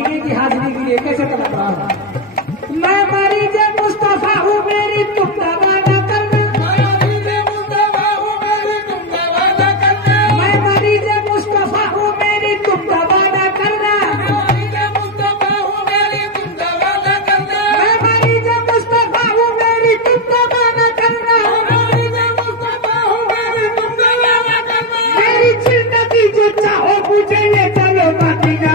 मदीने की हाजिरी के लिए कैसे तड़प रहा हूँ। मैं मरीज मुस्तफा हूँ, मेरी तुम दवा न करना। मैं मरीज मुस्तफा हूँ, मेरी तुम दवा न करना। मैं मरीज मुस्तफा हूँ, मेरी तुम दवा न करना। मैं मरीज मुस्तफा हूँ, मेरी तुम दवा न करना। मैं मरीज मुस्तफा हूँ, मेरी तुम दवा न करना। मैं मरीज मुस्तफा हूँ, मेरी तुम दवा न करना। मेरी जिंदगी जो चाहो मुझे ले चलो मदीना।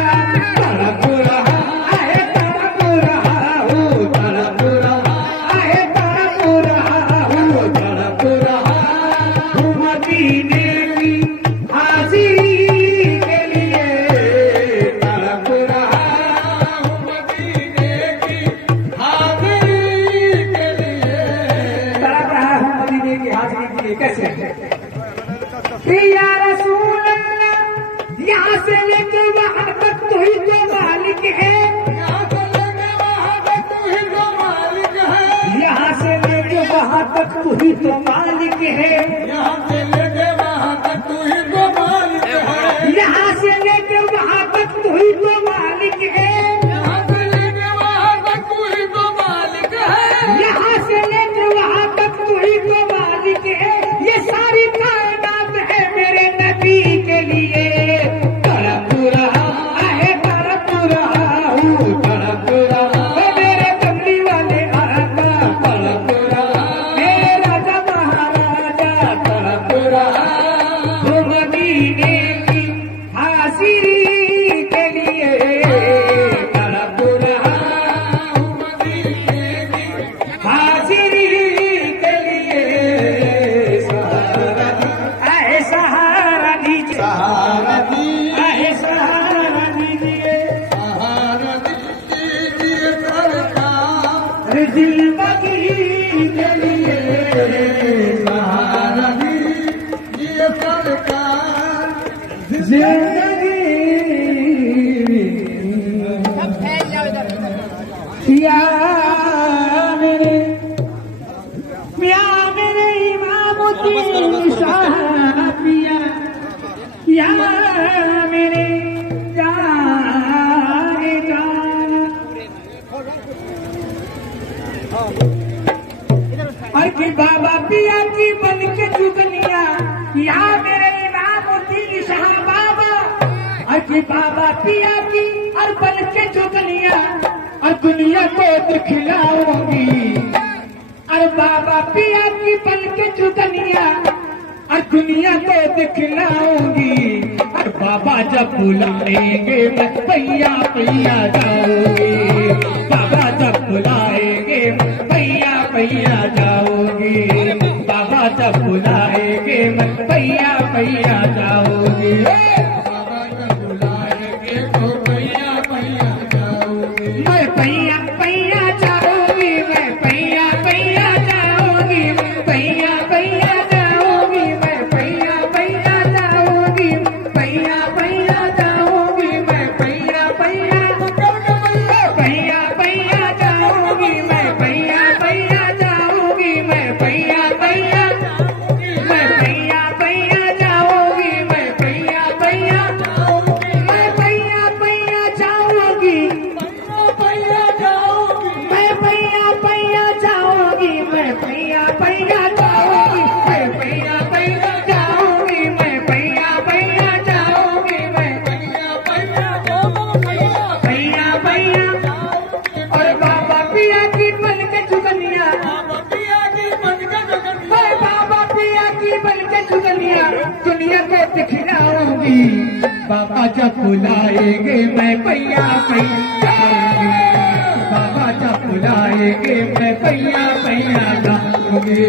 तड़प रहा है, तड़प रहा हूँ, तड़प रहा है, तड़प रहा हूँ, तड़प रहा हूँ मदीने की हाजिरी के लिए। तड़प रहा हूँ मदीने की हाजिरी के लिए। तड़प रहा हूँ मदीने की हाजिरी के लिए। कैसे? या रसूल अल्लाह, यहाँ से लेके वहाँ तक तू ही तो मालिक है। यहाँ से लेके वहाँ तक तू ही तो मालिक है। यहाँ से लेके वहाँ तक तू ही तो मालिक है। यहाँ से लेके वहाँ तक तू ही तो मालिक है। यहाँ से लेके वहाँ तक तू ही तो मालिक है। यहाँ से लेके वहाँ तक तू ही तो मालिक है। यहाँ से लेके वहाँ तक तू ही तो मालिक है। ये सारी कायनात है मेरे नबी के लिए। तड़प रहा है, तड़प रहा हूँ, तड़प रहा है मेरे कमली वाले आका। तड़प रहा है राजा महाराजा। तड़प रहा हूँ मदीने की हाजिरी के लिए। तड़प रहा हूँ मदीने की हाजिरी के लिए। सहारा दीजिए, सहारा दीजिए, सहारा दीजिए, सहारा दीजिए सरकार जिंदगी के लिए। सहारा दीजिए सरकार जिंदगी। या मेरे इमामुद्दीन शाह पिया, या मेरे जाने जाना। और कि बाबा पिया की बन के चुगलिया, या मेरे इमामुद्दीन शाह बाबा। और कि बाबा पिया की और बन के चुगलिया, और दुनिया को दिखलाऊंगी। और बाबा पिया की बन के चुगलिया, और दुनिया को दिखलाऊंगी। और बाबा जब बुलाएंगे मैं पैया पैया जाऊंगी। बाबा जब बुलाएंगे मैं पैया पैया जाऊंगी। बाबा जब बुलाएंगे मैं पैया पैया जाऊंगी। बाबा जब बुलाएंगे तो पैया पैया जाऊंगी। मैं पैया पैया जाऊंगी, मैं पैया पैया जाऊंगी, मैं पैया पैया जाऊंगी, मैं पैया पैया जाऊंगी, पैया पैया जाऊंगी, मैं पैया पैया पैया पैया जाऊंगी, मैं पैया पैया जाऊंगी, मैं पैया पैया मैं पैया पैया जाऊंगी, मैं पैया पैया मैं पैया पैया जाऊंगी, पैया जाऊंगी, मैं पैया पैया जाऊंगी, मैं पैया पैया जाऊंगी, मैं पैया पैया जाऊंगी, मैं पैया पैया जाऊंगी, मैं पैया पैया पैया पैया। और बाबा पिया की बन के चुगलिया, बाबा पिया की बन के चुगलिया, बाबा पिया की बन के चुगलिया दुनिया को दिखलाऊंगी। बाबा जब बुलाएंगे मैं पैया पैया जाऊंगी। बाबा जब बुलाएंगे मैं पैया पैया जाऊंगी।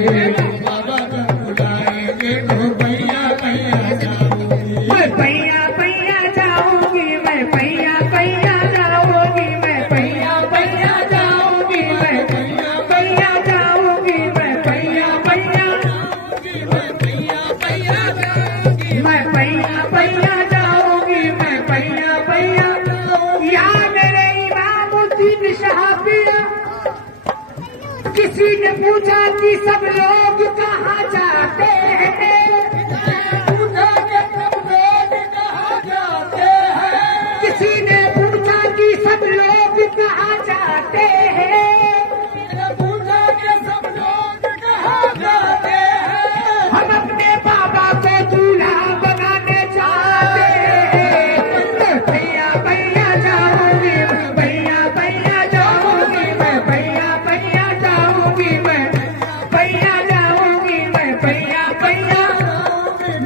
बाबा जब बुलाएंगे तो पैया पैया जाऊंगी। मैं पैया पैया जाऊंगी, मैं पैया पैया जाऊंगी, मैं पैया पैया जाऊंगी, मैं पैया पैया जाऊंगी, मैं पैया पैया मैं पैया पैया जाऊंगी, मैं पैया पैया जाऊंगी, मैं पैया पैया। या मेरे इमामुद्दीन शाह पिया, किसी ने पूछा कि सब लोग कहाँ जाते हैं। पूछा कि सब लोग कहाँ जाते हैं। किसी ने पूछा कि सब जाते हैं। पूजा के सब लोग कहाँ जाते हैं। हम अपने बाबा को दूल्हा बनाने जाते हैं। भैया भैया जाऊंगी मैं, भैया भैया जाऊंगी मैं, भैया भैया जाऊंगी मैं, भैया जाऊंगी मैं, भैया भैया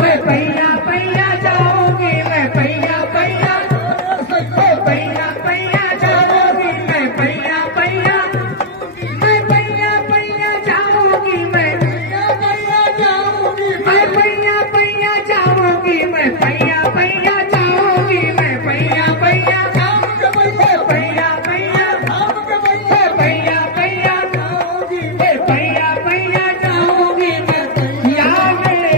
मैं, भैया भैया जाऊंगी मैं, भैया भैया भैया भैया जाऊंगी मैं, भैया भैया मैं, भैया भैया जाऊंगी मैं, भैया जाऊंगी मैं भैया भैया जाऊंगी मैं, भैया भैया जाऊंगी मैं, भैया भैया भैया भैया भैया भैया भैया भैया जाऊंगी मैं। यहाँ मेरे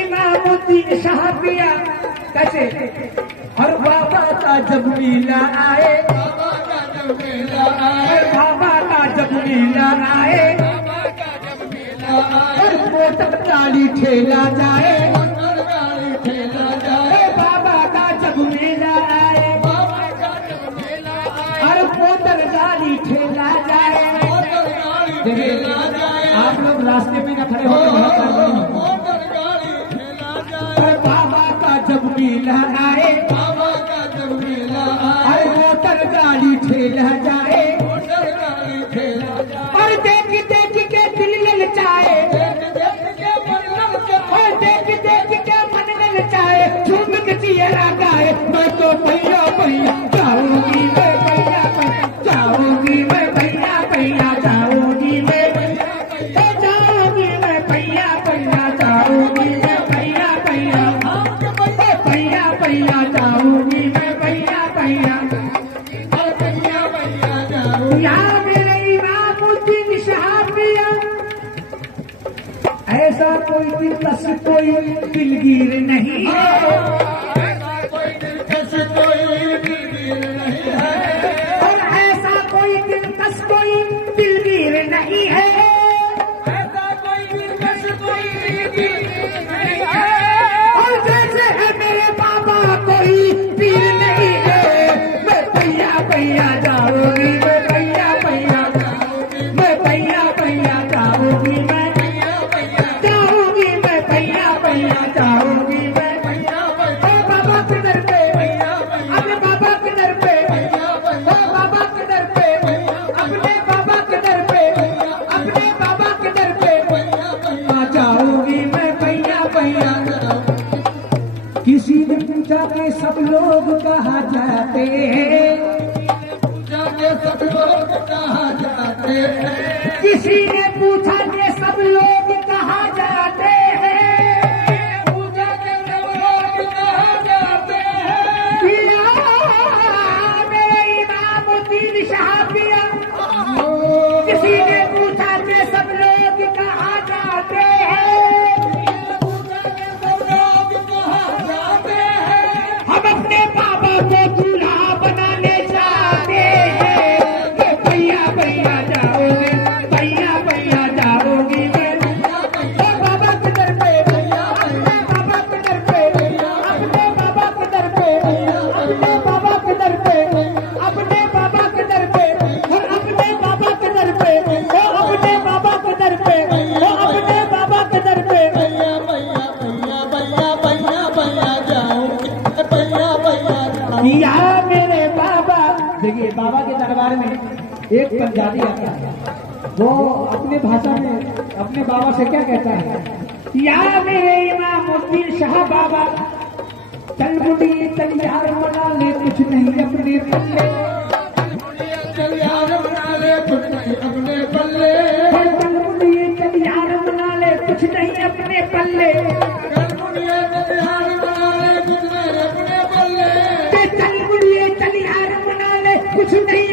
इमामुद्दीन साहबिया कैसे और बाबा का जब मीला आए, बाबा का जब मेला आए, और बाबा का जब मीला आए, बाबा का जब मेला आए, और मोटर गाड़ी ठेला जाए, मोटर गाड़ी ठेला जाए, और बाबा का जब मेला आए, बाबा का जब मेला आए, और मोटर गाड़ी ठेला जाए। मोटर गाड़ी ठेला जाए, आप लोग रास्ते में न खड़े होकर बहुत सावधानी। मोटर गाड़ी ठेला जाए, और बाबा का जब मीला आए, बाबा का जब मेला आए, और मोटर गाड़ी ठेला जाए, मोटर गाड़ी ठेला जाए, और देख देख के दिल ललचाए, देख देख के मन ललचाए, और देख देख के मन ललचाए, झूम के जियरा गाए, मैं तो भैया भैया जाऊंगी मैं, भैया भैया जाऊंगी मैं, भैया भैया जाऊंगी मैं, जाऊंगी मैं, भैया भैया जाऊंगी मैं, भैया भैया भैया भैया जाऊंगी मैं, भैया भैया। भैया भैया जाऊं, यहाँ मेरे इमामुद्दीन साहबिया ऐसा कोई दिलकश कोई दिलगीर नहीं है, ऐसा कोई दिलकश कोई दिलगीर नहीं है, और ऐसा कोई दिलकश कोई दिलगीर नहीं है, ऐसा कोई दिलकश कोई दिलगीर नहीं है, और जैसे है मेरे बाबा कोई पीर नहीं है। मैं भैया भैया जाऊंगी मैं, भैया भैया मैं, भैया भैया जाऊंगी मैं, भैया भैया जाऊंगी मैं, भैया भैया जाऊंगी मैं। भैया भैया ओ बाबा के दर पे, भैया अपने बाबा के दर पे, भैया ओ बाबा के दर पे, अपने बाबा के दर पे, अपने बाबा के दर पे आ जाऊंगी मैं, भैया भैया। किसी ने पूछा कि सब लोग कहाँ जाते हैं, पूजा के सब लोग कहाँ जाते हैं, किसी ने पूछा कि सब लोग कहाँ जाते हैं, पूजा के सब लोग कहाँ जाते हैं, पिया मेरे इमामुद्दीन साहबिया किसी ने पूछा कि सब लोग कहाँ जाते हैं, पूजा के सब लोग कहाँ जाते हैं, हम अपने बाबा को दूल्हा बनाने जाते हैं। ये भैया भैया जाओगे, भैया भैया जाओगी मैं, ओ बाबा के दर पे, अपने बाबा के दर पे, अपने बाबा के दर पे, अपने बाबा के दर पे, अपने बाबा के दर पे, और अपने बाबा के दर पे, ओ अपने बाबा के दर पे, ओ अपने बाबा के दर पे। भैया भैया भैया भैया भैया भैया जाऊंगी, भैया भैया जाऊंगी, यहाँ मेरे बाबा देखिए, बाबा के दरबार में एक पंजाबी आता है, वो अपने भाषा में अपने बाबा से क्या कहता है, यहाँ मेरे इमामुद्दीन शाह बाबा चल बुढ़ी चल यार बना ले कुछ नहीं अपने पल्ले, चल यार बना ले कुछ नहीं अपने पल्ले, चल बुढ़ी चल यार बना ले कुछ नहीं अपने पल्ले, चल बुढ़िया चल यार बना ले कुछ नहीं अपने पल्ले, चल बुढ़ी चल यार बना ले कुछ नहीं